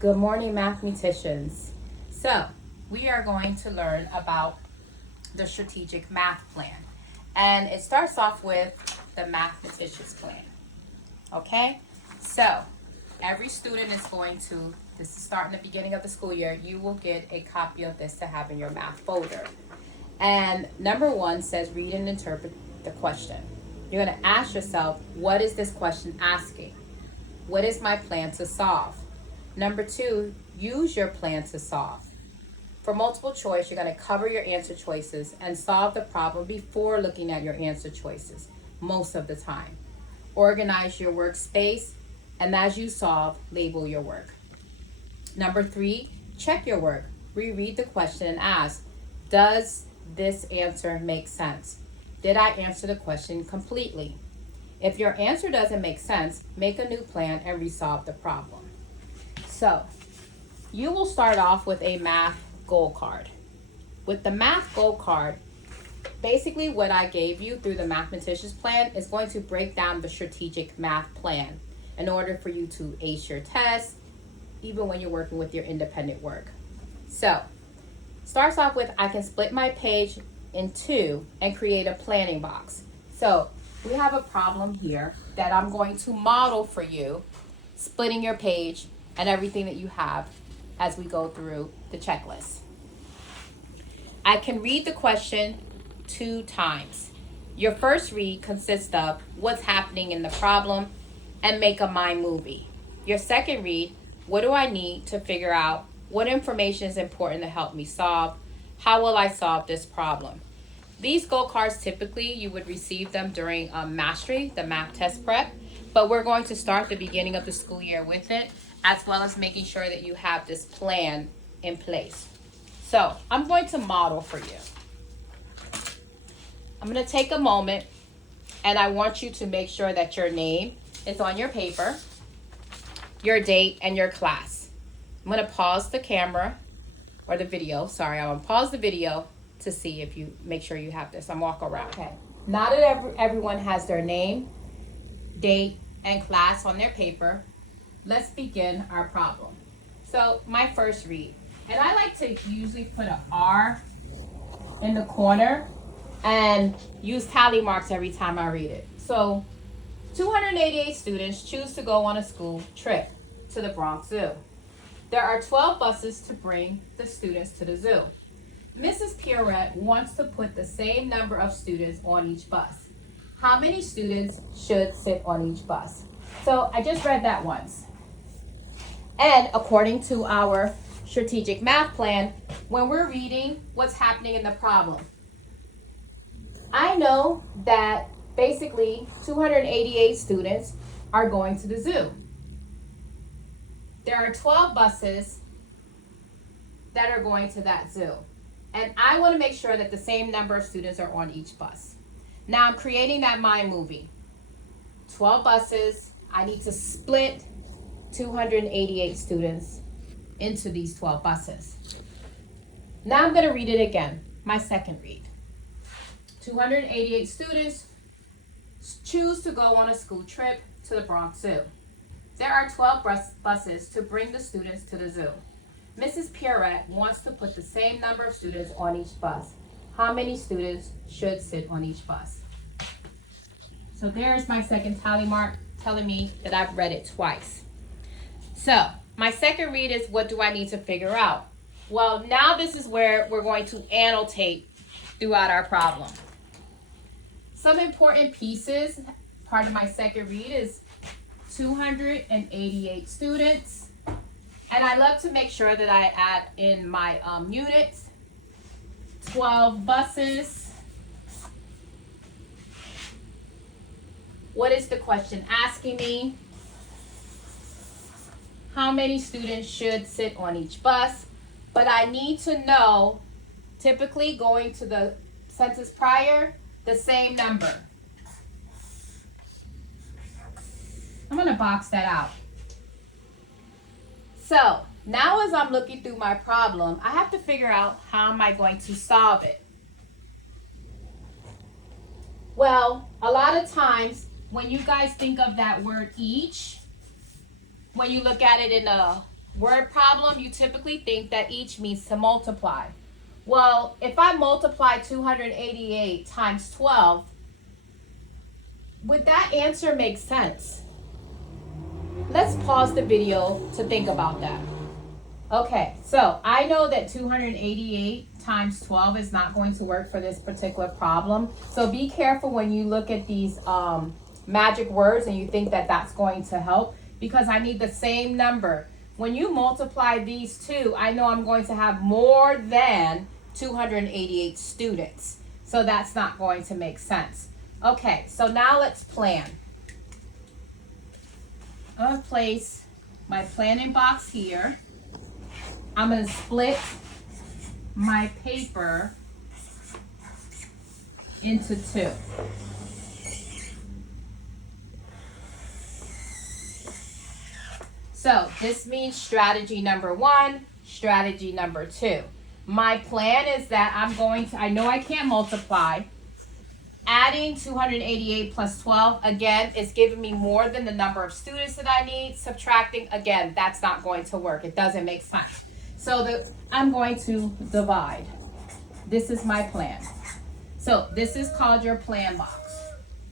Good morning, mathematicians. So, we are going to learn about the strategic math plan. And it starts off with the mathematician's plan. Okay? So, every student is going to, this is starting the beginning of the school year, you will get a copy of this to have in your math folder. And number one says read and interpret the question. You're going to ask yourself, what is this question asking? What is my plan to solve? Number two, use your plan to solve. For multiple choice, you're going to cover your answer choices and solve the problem before looking at your answer choices, most of the time. Organize your workspace, and as you solve, label your work. Number three, check your work. Reread the question and ask, does this answer make sense? Did I answer the question completely? If your answer doesn't make sense, make a new plan and resolve the problem. So, you will start off with a math goal card. With the math goal card, basically what I gave you through the mathematician's plan is going to break down the strategic math plan in order for you to ace your test, even when you're working with your independent work. So, starts off with I can split my page in two and create a planning box. So, we have a problem here that I'm going to model for you, splitting your page and everything that you have as we go through the checklist. I can read the question 2 times. Your first read consists of what's happening in the problem and make a mind movie. Your second read, what do I need to figure out? What information is important to help me solve? How will I solve this problem? These goal cards, typically you would receive them during mastery, the math test prep, but we're going to start the beginning of the school year with it, as well as making sure that you have this plan in place. So I'm going to model for you. I'm going to take a moment and I want you to make sure that your name is on your paper, your date, and your class. I'm going to pause the camera or the video. Sorry, I'm going to pause the video to see if you make sure you have this. I'm walk around. Okay. Now that everyone has their name, date, and class on their paper, let's begin our problem. So my first read, and I like to usually put an R in the corner and use tally marks every time I read it. So 288 students choose to go on a school trip to the Bronx Zoo. There are 12 buses to bring the students to the zoo. Mrs. Pierret wants to put the same number of students on each bus. How many students should sit on each bus? So I just read that once. And according to our strategic math plan, when we're reading what's happening in the problem, I know that basically 288 students are going to the zoo. There are 12 buses that are going to that zoo. And I want to make sure that the same number of students are on each bus. Now I'm creating that mind movie. 12 buses. I need to split 288 students into these 12 buses. Now I'm going to read it again. My second read. 288 students choose to go on a school trip to the Bronx Zoo. There are 12 buses to bring the students to the zoo. Mrs. Pierret wants to put the same number of students on each bus. How many students should sit on each bus? So there's my second tally mark telling me that I've read it twice. So my second read is what do I need to figure out? Well, now this is where we're going to annotate throughout our problem. Some important pieces, part of my second read is 288 students. And I love to make sure that I add in my units, 12 buses. What is the question asking me? How many students should sit on each bus? But I need to know, typically going to the sentence prior, the same number. I'm going to box that out. So now as I'm looking through my problem, I have to figure out how am I going to solve it. Well, a lot of times when you guys think of that word each, when you look at it in a Word problem, you typically think that each means to multiply. Well, if I multiply 288 times 12, would that answer make sense? Let's pause the video to think about that. Okay, so I know that 288 times 12 is not going to work for this particular problem. So be careful when you look at these magic words and you think that that's going to help, because I need the same number. When you multiply these two, I know I'm going to have more than 288 students. So that's not going to make sense. Okay, so now let's plan. I'm going to place my planning box here. I'm going to split my paper into two. So this means strategy number 1, strategy number 2. My plan is that I know I can't multiply. Adding 288 plus 12, again, is giving me more than the number of students that I need. Subtracting, again, that's not going to work. It doesn't make sense. So I'm going to divide. This is my plan. So this is called your plan box.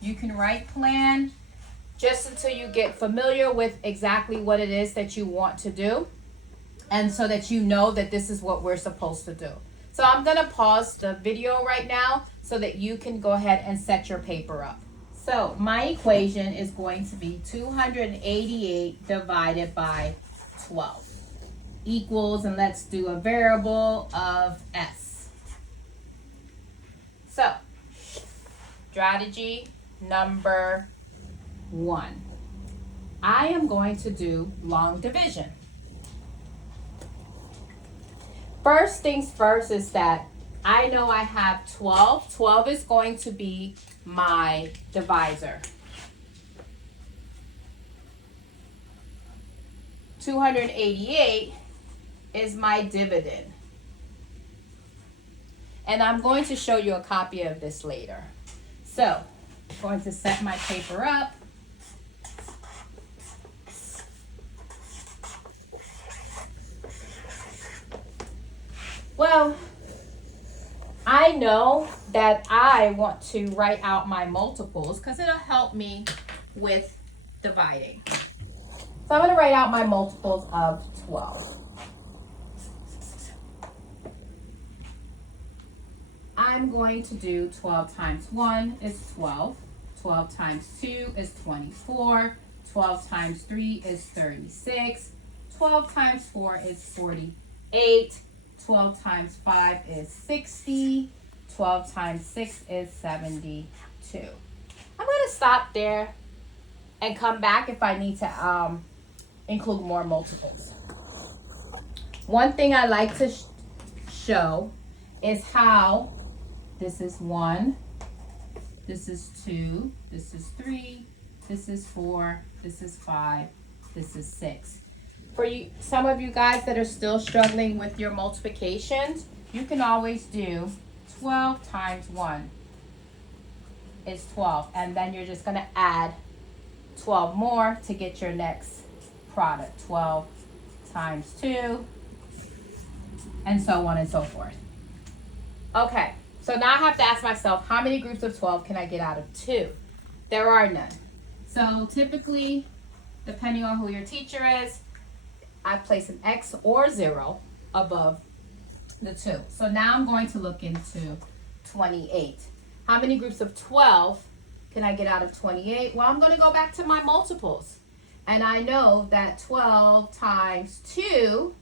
You can write plan just until you get familiar with exactly what it is that you want to do, and so that you know that this is what we're supposed to do. So I'm going to pause the video right now so that you can go ahead and set your paper up. So my equation is going to be 288 divided by 12 equals, and let's do a variable of s. So strategy number 1. I am going to do long division. First things first is that I know I have 12. 12 is going to be my divisor. 288 is my dividend. And I'm going to show you a copy of this later. So I'm going to set my paper up. Well, I know that I want to write out my multiples because it'll help me with dividing. So I'm going to write out my multiples of 12. I'm going to do 12 times 1 is 12. 12 times 2 is 24. 12 times 3 is 36. 12 times 4 is 48. 12 times 5 is 60. 12 times 6 is 72. I'm going to stop there and come back if I need to include more multiples. One thing I like to show is how this is 1, this is 2, this is 3, this is 4, this is 5, this is 6. For you, some of you guys that are still struggling with your multiplications, you can always do 12 times 1 is 12. And then you're just going to add 12 more to get your next product. 12 times 2, and so on and so forth. Okay, so now I have to ask myself, how many groups of 12 can I get out of 2? There are none. So typically, depending on who your teacher is, I place an X or 0 above the 2. So now I'm going to look into 28. How many groups of 12 can I get out of 28? Well, I'm going to go back to my multiples. And I know that 12 times 2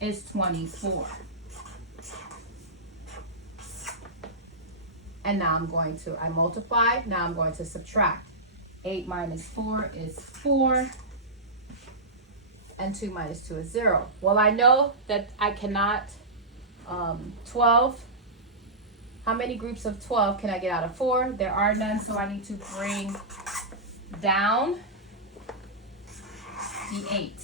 is 24. And now I multiply. Now I'm going to subtract. 8 minus 4 is 4. And 2 minus 2 is 0. Well, I know that I cannot, 12, how many groups of 12 can I get out of 4? There are none, so I need to bring down the 8.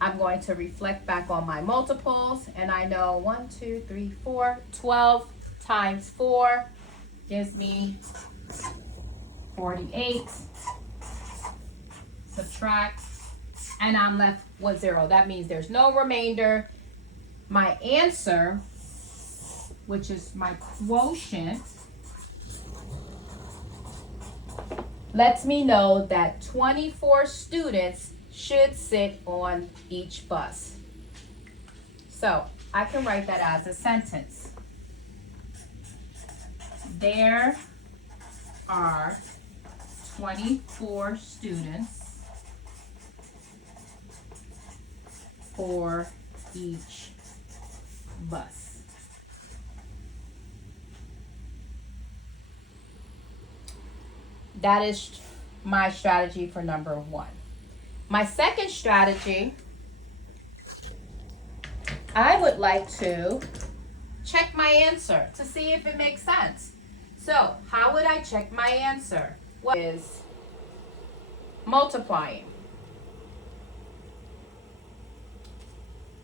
I'm going to reflect back on my multiples, and I know 1, 2, 3, 4, 12 times 4 gives me 48. Subtract and I'm left with 0. That means there's no remainder. My answer, which is my quotient, lets me know that 24 students should sit on each bus. So I can write that as a sentence. There are 24 students for each bus. That is my strategy for number 1. My second strategy, I would like to check my answer to see if it makes sense. So how would I check my answer? What is multiplying?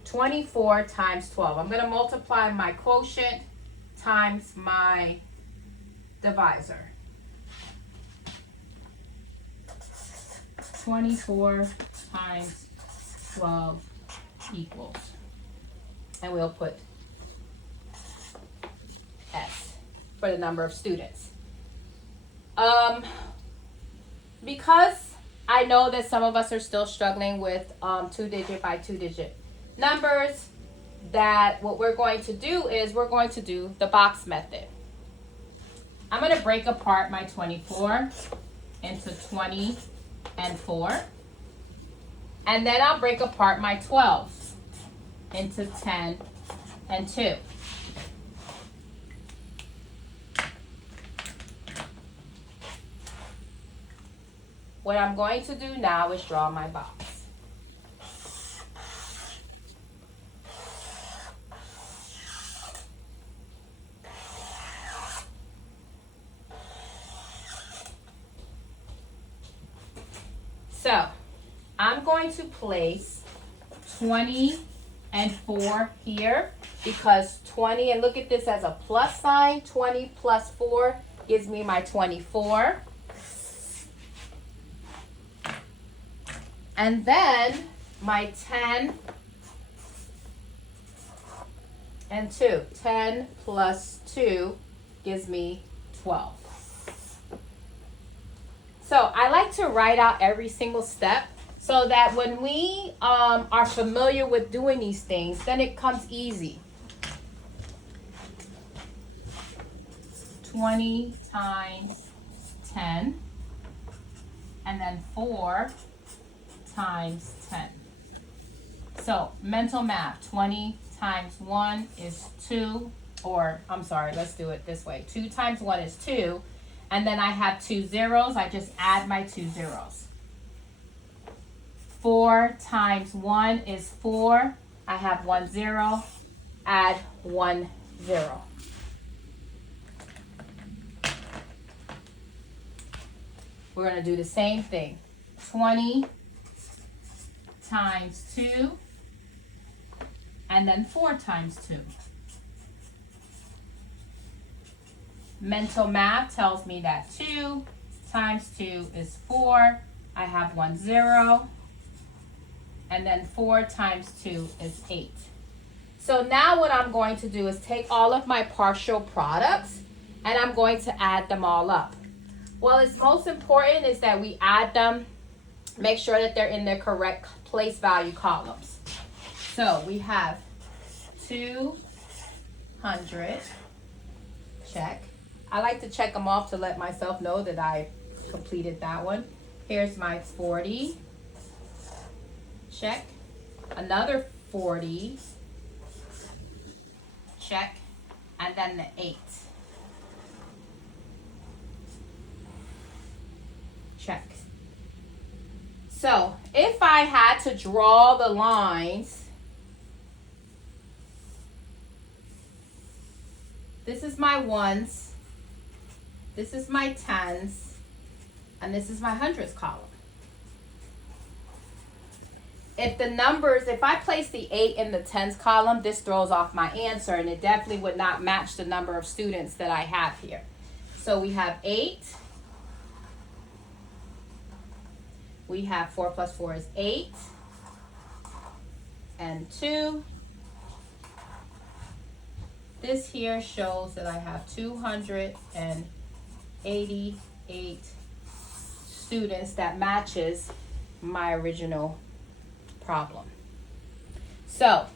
24 times 12. I'm going to multiply my quotient times my divisor. 24 times 12 equals, and we'll put S for the number of students. Because I know that some of us are still struggling with 2-digit by 2-digit numbers, that what we're going to do is we're going to do the box method. I'm going to break apart my 24 into 20 and 4, and then I'll break apart my 12 into 10 and 2. What I'm going to do now is draw my box. So I'm going to place 20 and 4 here, because 20, and look at this as a plus sign, 20 plus 4 gives me my 24. And then my 10 and 2. 10 plus 2 gives me 12. So I like to write out every single step so that when we are familiar with doing these things, then it comes easy. 20 times 10, and then 4 times 10. So mental math, 20 times 1 is 2, or I'm sorry, let's do it this way. 2 times 1 is 2, and then I have 2 zeros. I just add my 2 zeros. 4 times 1 is 4. I have 1 0, add 1 0. We're going to do the same thing. 20 times 2, and then 4 times 2. Mental math tells me that 2 times 2 is 4. I have 1 0. And then 4 times 2 is 8. So now what I'm going to do is take all of my partial products and I'm going to add them all up. Well, it's most important is that we add them, make sure that they're in their correct place value columns. So we have 200, check. I like to check them off to let myself know that I completed that one. Here's my 40, check. Another 40, check. And then the 8, check. So if I had to draw the lines, this is my ones, this is my tens, and this is my hundreds column. If the numbers, if I place the 8 in the tens column, this throws off my answer, and it definitely would not match the number of students that I have here. So we have 8. We have 4 plus 4 is 8. and 2. This here shows that I have 288 students. That matches my original problem. So